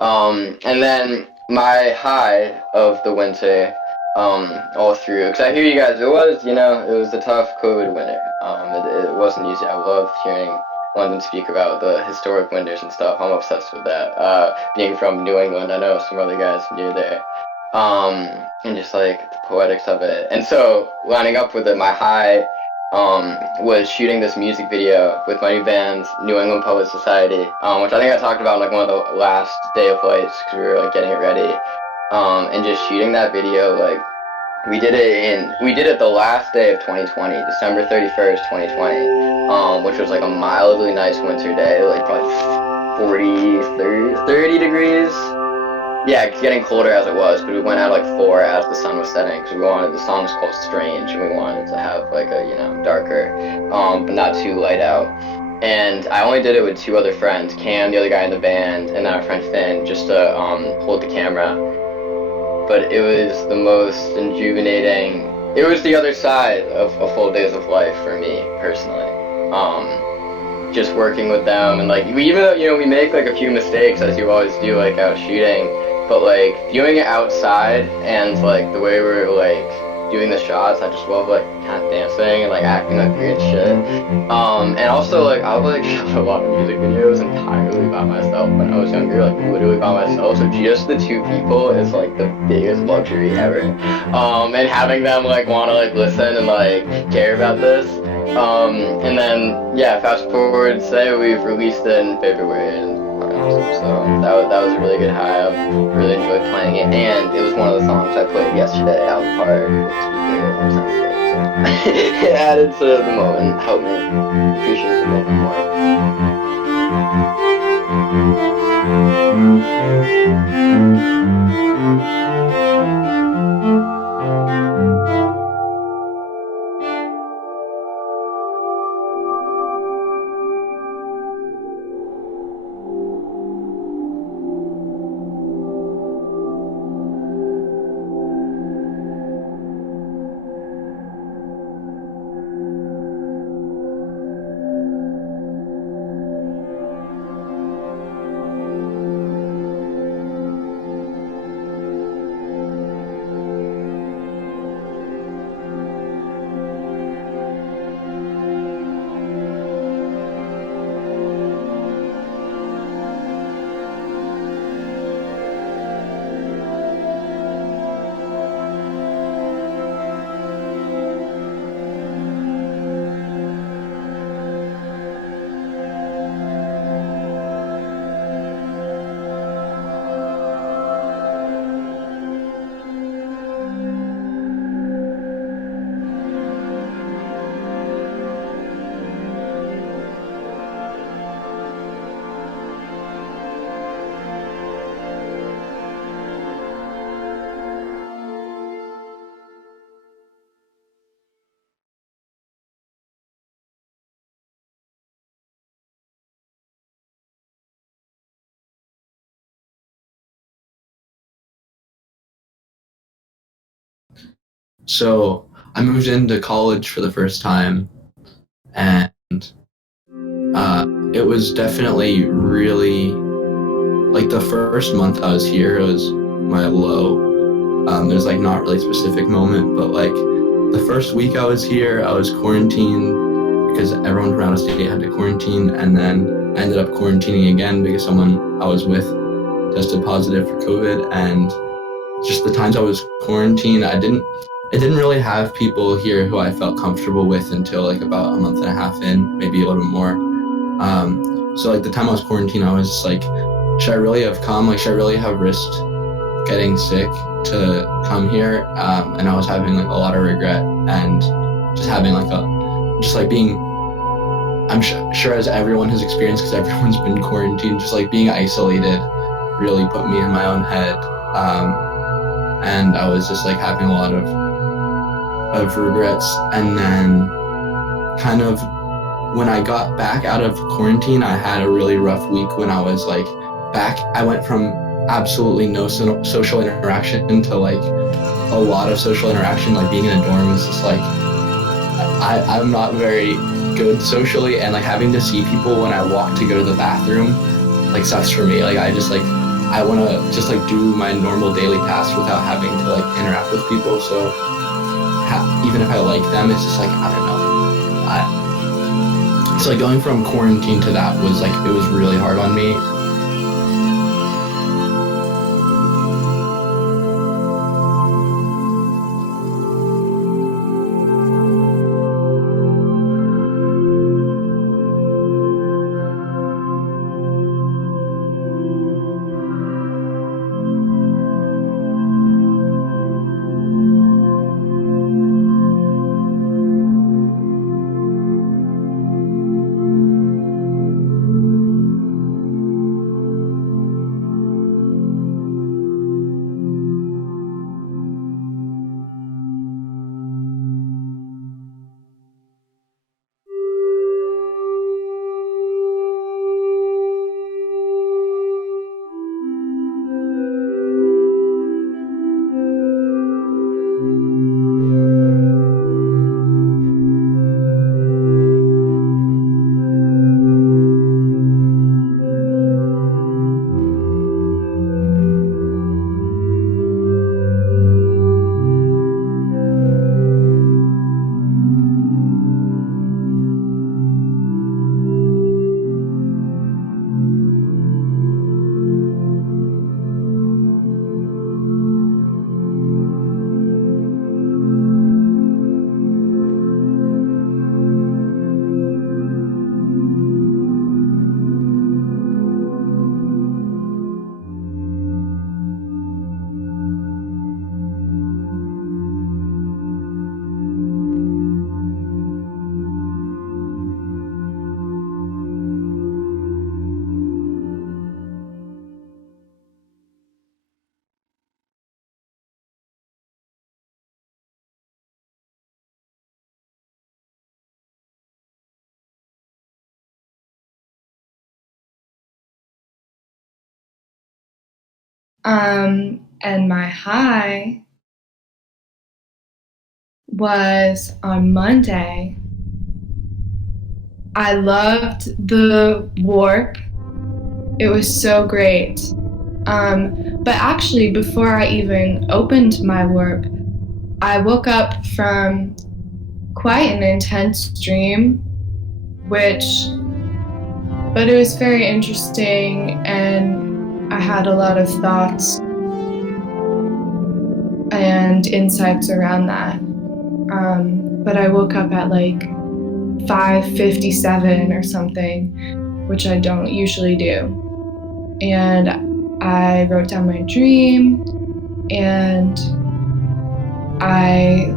And then my high of the winter, all through, because I hear you guys, it was a tough COVID winter. It wasn't easy. I loved hearing London speak about the historic winters and stuff. I'm obsessed with that. Being from New England, I know some other guys near there. And just like the poetics of it. And so lining up with it, my high was shooting this music video with my new band, New England Poet Society, which I think I talked about in like one of the last day of flights because we were like getting it ready, and just shooting that video. Like we did it the last day of 2020, December 31st, 2020, which was like a mildly nice winter day, like probably 30 degrees. Yeah, it's getting colder as it was, but we went out like 4 as the sun was setting because we wanted the song was called Strange, and we wanted to have like a darker, but not too light out. And I only did it with two other friends, Cam, the other guy in the band, and then our friend Finn, just to hold the camera. But it was the most rejuvenating. It was the other side of a full days of life for me personally. Just working with them and like even though we make like a few mistakes as you always do like out shooting, but like doing it outside and like the way we're like doing the shots, I just love like kind of dancing and like acting like weird shit. And also like I would like shot a lot of music videos entirely by myself when I was younger, like literally by myself. So just the two people is like the biggest luxury ever. And having them like want to like listen and like care about this. And then yeah, fast forward, say we've released it in February, and awesome. So that was a really good high. I really enjoyed playing it, and it was one of the songs I played yesterday out in the park with the speaker. So it added to the moment, helped me appreciate the moment more. So I moved into college for the first time, and it was definitely really like the first month I was here was my low. There's like not really a specific moment, but like the first week I was here, I was quarantined because everyone from out of state had to quarantine, and then I ended up quarantining again because someone I was with tested positive for COVID. And just the times I was quarantined, I didn't really have people here who I felt comfortable with until like about a month and a half in, maybe a little bit more. So like the time I was quarantined, I was just like, should I really have come? Like, should I really have risked getting sick to come here? And I was having like a lot of regret and just having like just like being, I'm sure as everyone has experienced, because everyone's been quarantined, just like being isolated really put me in my own head. And I was just like having a lot of regrets. And then kind of when I got back out of quarantine, I had a really rough week when I was like back. I went from absolutely no social interaction to like a lot of social interaction. Like being in a dorm was just like, I'm not very good socially, and like having to see people when I walk to go to the bathroom like sucks for me. Like I just like I want to just like do my normal daily tasks without having to like interact with people. So even if I like them, it's just like, I don't know. So like going from quarantine to that was like, it was really hard on me. And my high was on Monday. I loved the warp. It was so great. But actually, before I even opened my warp, I woke up from quite an intense dream, but it was very interesting, and I had a lot of thoughts and insights around that. But I woke up at like 5:57 or something, which I don't usually do. And I wrote down my dream, and I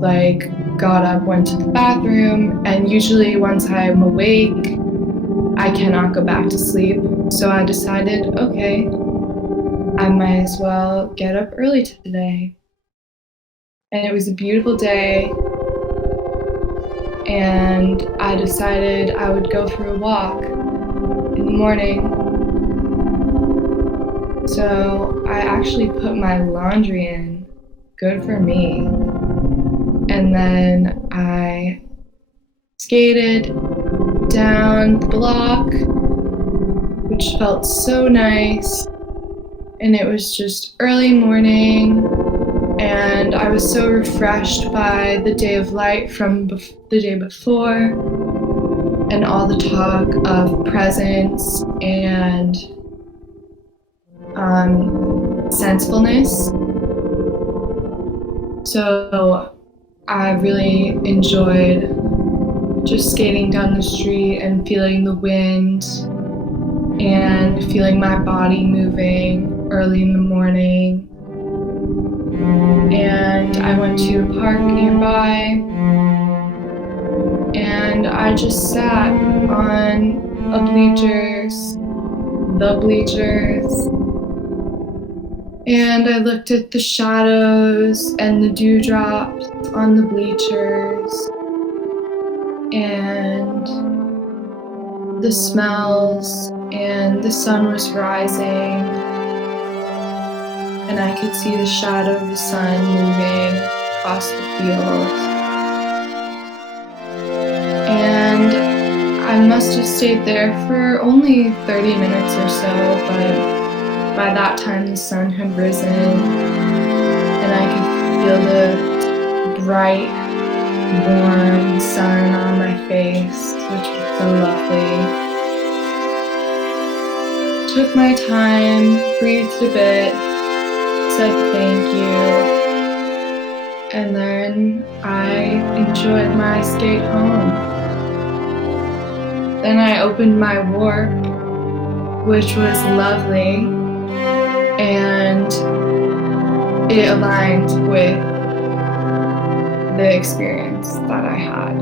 like got up, went to the bathroom, and usually once I'm awake, I cannot go back to sleep. So I decided, okay, I might as well get up early today. And it was a beautiful day, and I decided I would go for a walk in the morning. So I actually put my laundry in. Good for me. And then I skated down the block, which felt so nice. And it was just early morning, and I was so refreshed by the day of light from the day before, and all the talk of presence and sensefulness. So I really enjoyed just skating down the street and feeling the wind and feeling my body moving early in the morning. And I went to a park nearby, and I just sat on the bleachers, and I looked at the shadows and the dewdrops on the bleachers and the smells, and the sun was rising, and I could see the shadow of the sun moving across the field. And I must have stayed there for only 30 minutes or so, but by that time the sun had risen and I could feel the bright, warm sun on my face, which was so lovely. Took my time, breathed a bit, said thank you, and then I enjoyed my skate home. Then I opened my warp, which was lovely, and it aligned with the experience that I had.